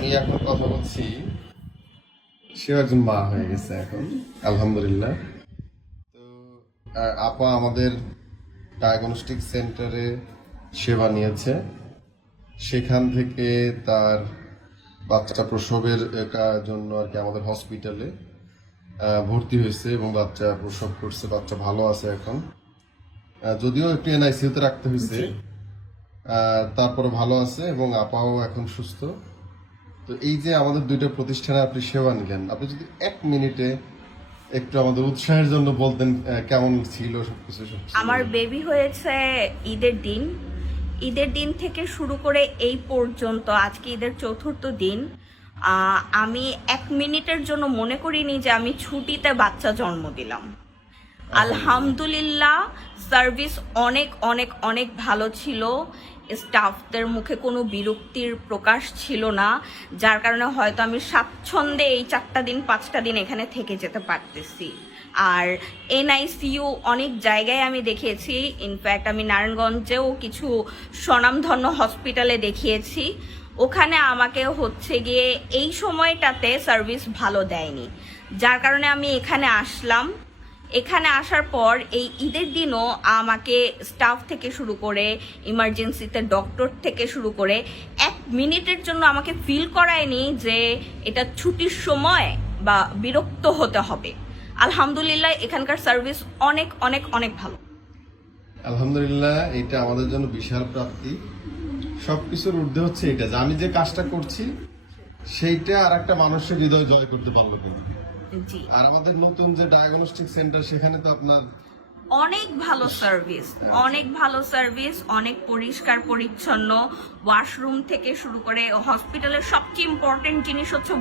আমি এখন কথা বলছি, সেও একজন মা হয়ে গেছে এখন, আলহামদুলিল্লাহ। তো আপা আমাদের ডায়াগনস্টিক সেন্টারে সেবা নিয়েছে, সেখান থেকে তার বাচ্চা প্রসবের জন্য আর কি আমাদের হসপিটালে ভর্তি হয়েছে এবং বাচ্চা প্রসব করছে, বাচ্চা ভালো আছে এখন। যদিও একটু এনআইসিউতে রাখতে হয়েছে, তারপরে ভালো আছে এবং আপাও এখন সুস্থ। তো এই যে আমাদের দুইটা প্রতিষ্ঠানে আপনি সেবা নিলেন, আপনি যদি 1 মিনিটে একটু আমাদের উৎসাহের জন্য বলতেন কেমন ছিল সবকিছু। আমার বেবি হয়েছে ঈদের দিন থেকে শুরু করে এই পর্যন্ত আজকে ঈদের 4র্থ দিন। আমি 1 মিনিটের জন্য মনে করিনি যে আমি ছুটিতে বাচ্চা জন্ম দিলাম। আলহামদুলিল্লাহ, সার্ভিস অনেক অনেক অনেক ভালো ছিল। স্টাফদের মুখে কোনো বিরক্তির প্রকাশ ছিল না, যার কারণে হয়তো আমি স্বাচ্ছন্দ্যে এই 4টা দিন 5টা দিন এখানে থেকে যেতে পারতেছি। আর এনআইসিইউ অনেক জায়গায় আমি দেখিয়েছি, ইনফ্যাক্ট আমি নারায়ণগঞ্জেও কিছু স্বনামধন্য হসপিটালে দেখিয়েছি। ওখানে আমাকে হচ্ছে গিয়ে এই সময়টাতে সার্ভিস ভালো দেয়নি, যার কারণে আমি এখানে আসলাম। এখানে আসার পর এই ঈদের দিনও আমাকে স্টাফ থেকে শুরু করে ইমার্জেন্সিতে ডক্টর থেকে শুরু করে 1 মিনিটের জন্য আমাকে ফিল করায়নি যে এটা ছুটির সময় বা বিরক্ত হতে হবে। আলহামদুলিল্লাহ, এখানকার সার্ভিস অনেক অনেক অনেক ভালো। আলহামদুলিল্লাহ, এটা আমাদের জন্য বিশাল প্রাপ্তি। সবকিছুর ঊর্ধ্বে হচ্ছে এটা যে আমি যে কাজটা করছি সেইটা আর একটা মানুষের হৃদয় জয় করতে পারলো কিন্তু। জি, আর আমাদের নতুন যে ডায়াগনস্টিক সেন্টার, সেখানে তো আপনার অনেক ভালো সার্ভিস, অনেক ভালো সার্ভিস, অনেক পরিষ্কার পরিচ্ছন্ন। ওয়াশরুম থেকে শুরু করে হসপিটালের সবচেয়ে ইম্পর্টেন্ট জিনিস হচ্ছে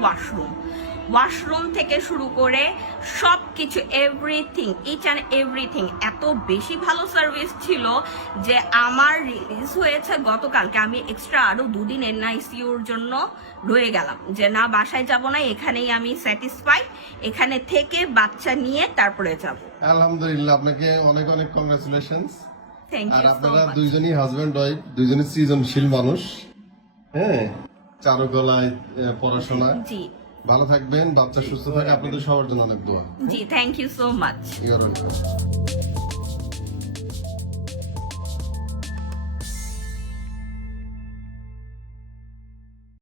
ওয়াশরুম থেকে শুরু করে সব কিছু, এভরিথিং, ইচ অ্যান্ড এভরিথিং এত বেশি ভালো সার্ভিস ছিল যে আমার রিলিজ হয়েছে গতকালকে। আমি এক্সট্রা আরো 2 দিন এনআইসিইউর জন্য রয়ে গেলাম, যে না বাসায় যাব না, এখানেই আমি স্যাটিসফাইড, এখানে থেকে বাচ্চা নিয়ে তারপরে যাব। আলহামদুলিল্লাহ, আপনাকে অনেক অনেক কংগ্রাচুলেশনস। থ্যাংক আর ইউ সো আপনারা মাচ। দুইজনই হাজব্যান্ড ওয়াইফ, দুইজনই সৃজনশীল মানুষ। হ্যাঁ, চারুকলায় পড়াশোনা। জি ভালো থাকবেন, বাচ্চা সুস্থ থাকে, আপনাদের সবার জন্য অনেক দোয়া। জি, thank you so much. You're welcome.